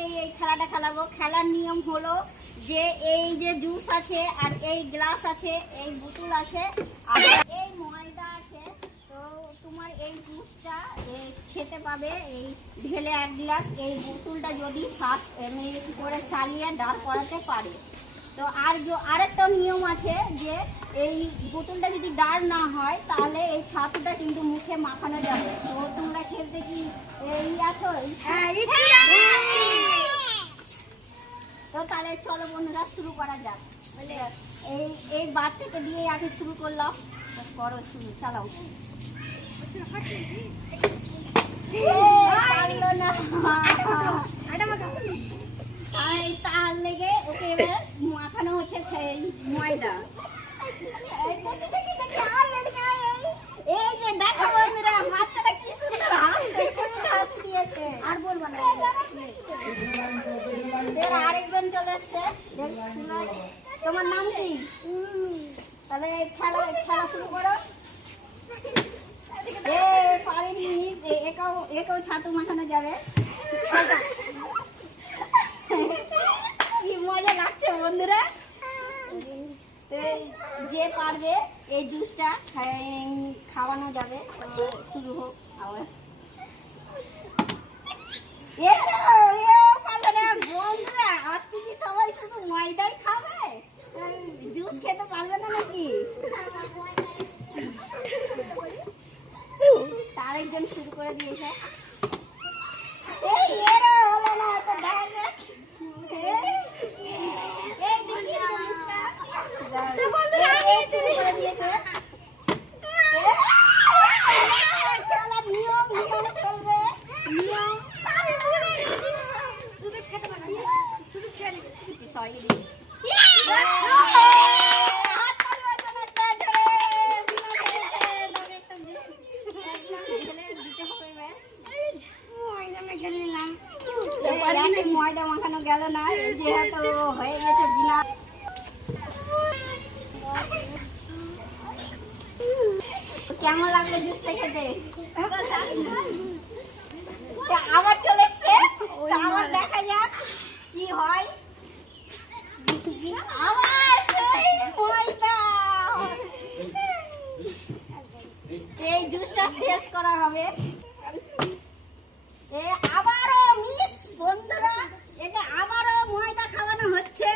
আজকে এই খেলাটা খেলাবো। খেলার নিয়ম হলো যে এই যে জুস আছে আর এই গ্লাস আছে, এই বোতল আছে আর এই ময়দা আছে। তো তোমার এই জুসটা খেতে পাবে এই ঢেলে এক গ্লাস। এই বোতলটা যদি 7 মিনিট করে চালিয়ে দাঁড় করাতে পারে। তো আরেকটা নিয়ম আছে যে এই বোতলটা যদি দাঁড় না হয় তাহলে এই ছাতুটা কিন্তু মুখে মাখানো যাবে। তো তোমরা খেলতে কি এই আছো? তো তাহলে চলো বন্ধুরা শুরু করা যাক। এই বাচ্চাকে দিয়ে আগে শুরু করলাম, করো শুরু, চালাও। পারলো না, তার লেগে ওকে এবার মাখানো হচ্ছে ময়দা। এই যে দেখো বন্ধুরা, বাচ্চাটা কি সুন্দর হাসি দিয়েছে। আর বলবো না, আরেকজন চলে এসছে। তোমার নাম কি? তাহলে খেলা শুরু করো। পারিনি, একেও ছাতু মাখানো যাবে। কি মজা লাগছে বন্ধুরা। যে পারবে এই জুসটা খাওয়ানো যাবে। শুরু হোক। বন্ধুরা আজকে কি সবাই শুধু ময়দাই খাবে? জুস খেতে পারবে না নাকি? আরেকজন শুরু করে দিয়েছে। হলো না, তো দেখা যাক। শুরু করে দিয়েছে। খেলার নিয়ম চলবে, নিয়ম। ময়দা মাখানো গেল না, যেহেতু হয়ে গেছে বিনা। কেমন লাগলো জুসটা খেতে? আবার চলে এসছে, আবার দেখা যাক কি হয়। আবার ময়দা, এই জুসটা শেষ করা হবে। আবারও মিস বন্ধুরা, এটা আবারও ময়দা খাওয়ানো হচ্ছে।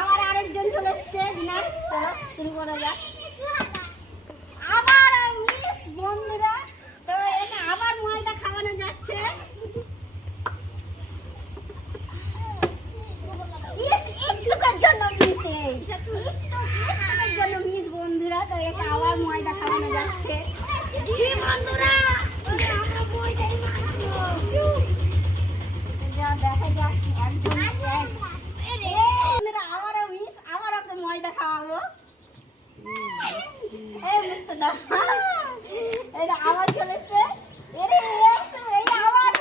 আবার আরেকজন চলে এসছে। শুরু করা যাক। আবার মিস বন্ধুরা, তো এটা আবার ময়দা খাওয়ানো যাচ্ছে। একটুকের জন্য মিস, একটুকের জন্য মিস বন্ধুরা। তো এটা আবার ময়দা খাওয়ানো যাচ্ছে। দেখা যাক একজন আবারও মিস, আবার ওকে ময়দা খাওয়াবো। এটা আবার চলেছে। আবার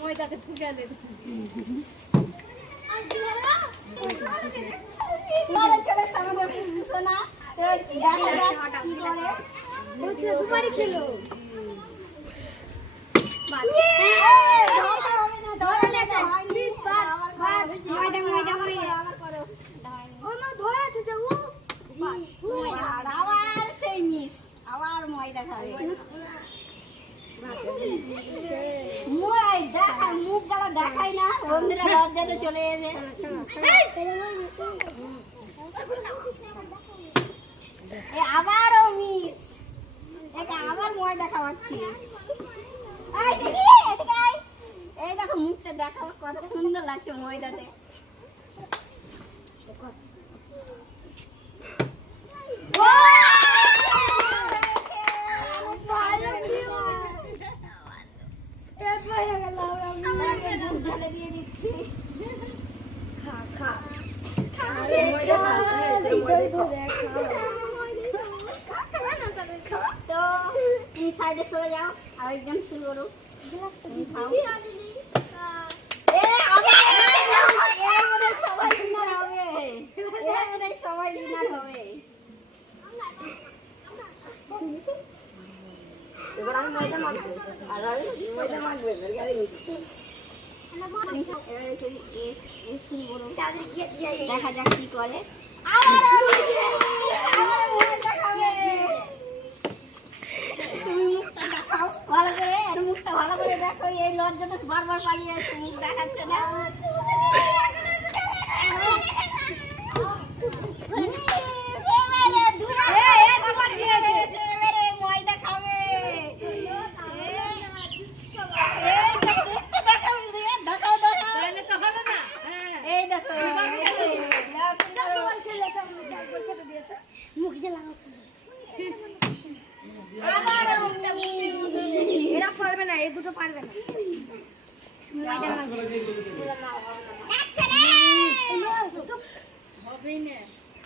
ময়দাকে ফুটালে চলেছে আমাদের না। দেখা যাক কি করে। দুবারই খেলো। আবার সেই মিস, আবার ময়দা খাবে। মুখ গালা দেখাই না বন্ধুরা, লজ্জাতে চলে গেছে। আবারও মিস, এটা আবার ময়দা খাওয়াচ্ছি। এই দেখো মুখটা দেখো, কত সুন্দর লাগছে ময়দাতে। দিয়ে দিচ্ছি। তো তুমি সাইডে সরে যাও, আরেকজন শুরু করো। এর মধ্যে সবাই উইনার হবে, এর মধ্যে সবাই উইনার হবে। এবার আমি ময়দা মাখবো আর আমি ময়দা মাখবো এবার দেখা যাক কি করে। আবার ময়দা খাবে। তুমি মুখটা দেখাও ভালো করে, আর মুখটা ভালো করে দেখো। এই লজ্জাটা বারবার পালিয়ে যাচ্ছে, মুখ দেখাচ্ছে না। ময়দা খাবে। দেখাও দেখাও, এই দেখো এরা পারবে না, এই দুটো পারবে না।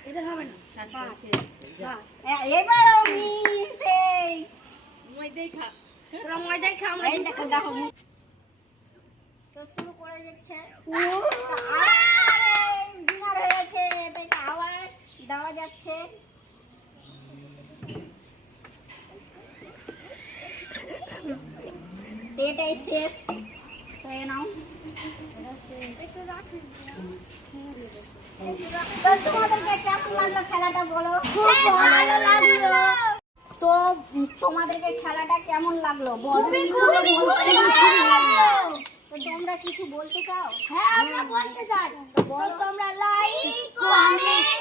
এটা হবে না। এবারও সেই তোরা ময়দাই খা। এই দেখো দেখো তো শুরু করে যাচ্ছে। ডিনার হয়েছে, এটাকে আবার দেওয়া যাচ্ছে। এটাই শেষ হয়ে নাও। তো তোমাদেরকে কেমন লাগলো খেলাটা বলো? খুব ভালো লাগলো। তো তোমাদেরকে খেলাটা কেমন লাগলো বলো? তো তোমরা কিছু বলতে চাও? হ্যাঁ, আমরা বলতে চাই। তো তোমরা লাইক, কমেন্ট